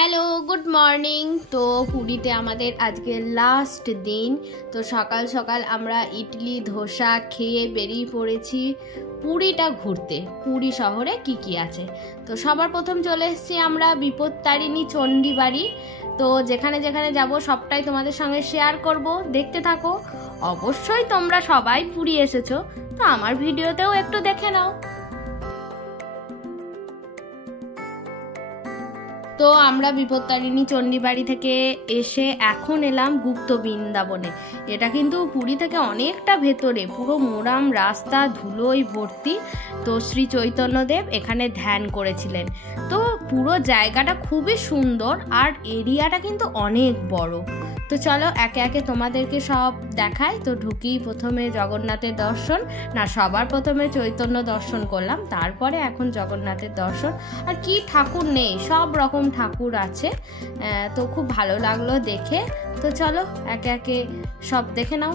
Hello, good morning. তো পুরীতে আমাদের আজকে লাস্ট দিন। তো সকাল সকাল আমরা ইডলি ধোসা খেয়ে বেরিয়ে পড়েছি পুরীটা ঘুরতে। পুরী শহরে কি কি আছে, তো সবার প্রথম চলে এসেছি আমরা বিপত্তারিণী চণ্ডী বাড়ি। তো যেখানে যেখানে যাব সবটাই তোমাদের সঙ্গে শেয়ার করব, দেখতে থাকো। অবশ্যই তোমরা সবাই পুরী এসেছো, তো আমার ভিডিওতেও একটু দেখে নাও। তো আমরা বিপত্তারিণী চণ্ডী বাড়ি থেকে এসে এখন এলাম গুপ্ত বৃন্দাবনে। এটা কিন্তু পুরী থেকে অনেকটা ভেতরে, পুরো মোরাম রাস্তা ধুলোয় ভর্তি। তো শ্রী চৈতন্যদেব এখানে ধ্যান করেছিলেন। তো পুরো জায়গাটা খুবই সুন্দর আর এরিয়াটা কিন্তু অনেক বড়। তো চলো একে একে তোমাদেরকে সব দেখাই। তো ঢুকি প্রথমে জগন্নাথের দর্শন, না সবার প্রথমে চৈতন্য দর্শন করলাম, তারপরে এখন জগন্নাথের দর্শন। আর কি ঠাকুর নেই, সব রকম ঠাকুর আছে। তো খুব ভালো লাগলো দেখে। তো চলো একে একে সব দেখে নাও।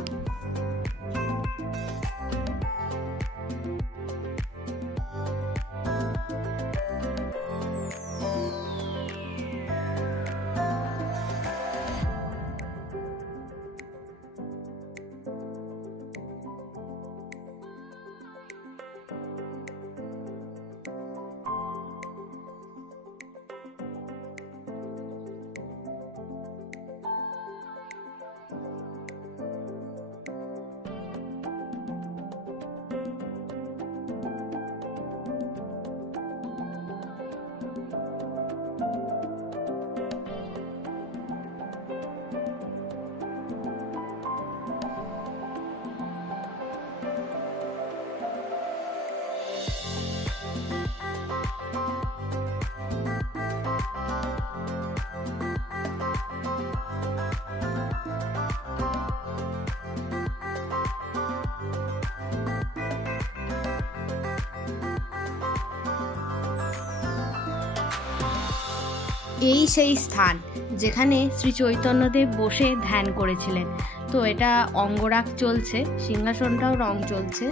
এই সেই স্থান যেখানে শ্রী চৈতন্যদেব বসে ধ্যান করেছিলেন। তো এটা অঙ্গরাগ চলছে, সিংহাসনটাও রং চলছে।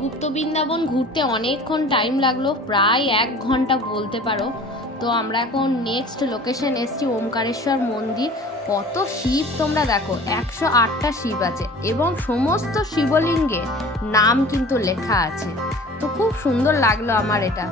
গুপ্ত বৃন্দাবন ঘুরতে অনেকক্ষণ টাইম লাগলো, প্রায় 1 ঘন্টা বলতে পারো। তো আমরা এখন নেক্সট লোকেশন এসছি ওমকারেশ্বর মন্দির। কত শিব তোমরা দেখো, 108টা শিব আছে এবং সমস্ত শিবলিঙ্গে নাম কিন্তু লেখা আছে। তো খুব সুন্দর লাগলো আমার এটা।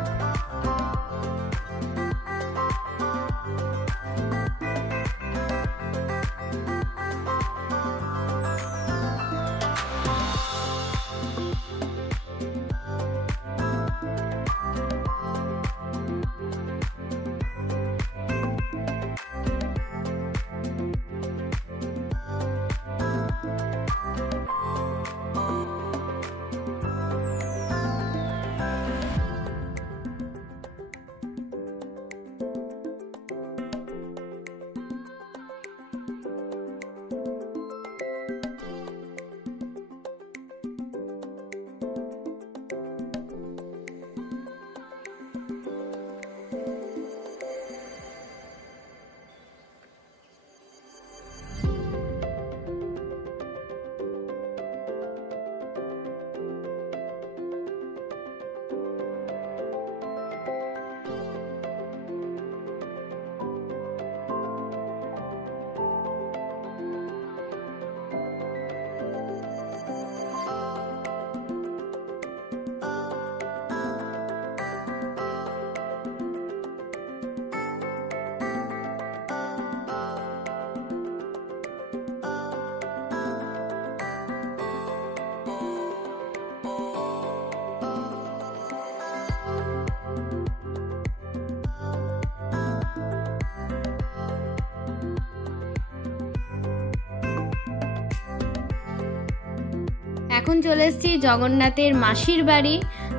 এখন চলে এসেছি জগন্নাথের মাসির বাড়ি।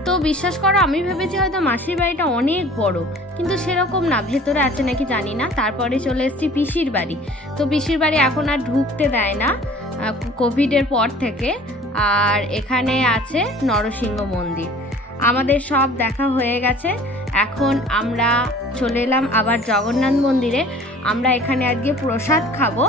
তো বিশ্বাস করো, আমি ভেবেছি হয়তো মাসির বাড়িটা অনেক বড়, কিন্তু সেরকম না, ভেতরে আছে নাকি জানি না। তারপরে চলে এসেছি পিসির বাড়ি। তো পিসির বাড়ি এখন আর ঢুকতে দেয় না কোভিডের পর থেকে। আর এখানে আছে নরসিংহ মন্দির। আমাদের সব দেখা হয়ে গেছে। এখন আমরা চলে এলাম আবার জগন্নাথ মন্দিরে। আমরা এখানে আজকে প্রসাদ খাবো।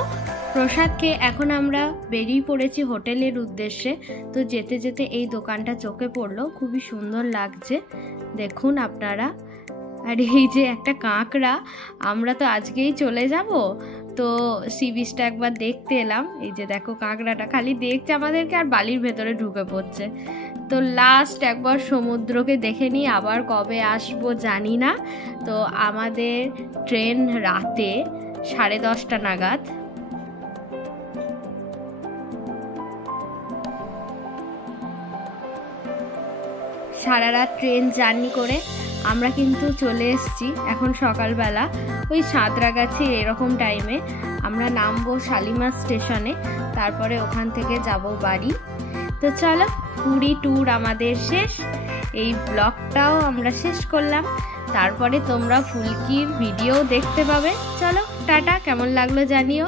প্রসাদ খেয়ে এখন আমরা বেরিয়ে পড়েছি হোটেলের উদ্দেশ্যে। তো যেতে যেতে এই দোকানটা চোখে পড়লো, খুবই সুন্দর লাগছে, দেখুন আপনারা। আর এই যে একটা কাঁকড়া, আমরা তো আজকেই চলে যাব, তো সি বিচটা একবার দেখতে এলাম। এই যে দেখো কাঁকড়াটা খালি দেখছে আমাদেরকে আর বালির ভেতরে ঢুকে পড়ছে। তো লাস্ট একবার সমুদ্রকে দেখে নিই, আবার কবে আসবো জানি না। তো আমাদের ট্রেন রাতে 10:30 নাগাদ। সারা রাত ট্রেন জার্নি করে আমরা কিন্তু চলে এসেছি এখন সকালবেলা ওই সাঁতরাগাছি এরকম টাইমে। আমরা নামবো শালিমার স্টেশনে, তারপরে ওখান থেকে যাব বাড়ি। তো চলো, পুরী ট্যুর আমাদের শেষ। এই ব্লগটাও আমরা শেষ করলাম। তারপরে তোমরা ফুলকির ভিডিও দেখতে পাবে। চলো টাটা, কেমন লাগলো জানিও।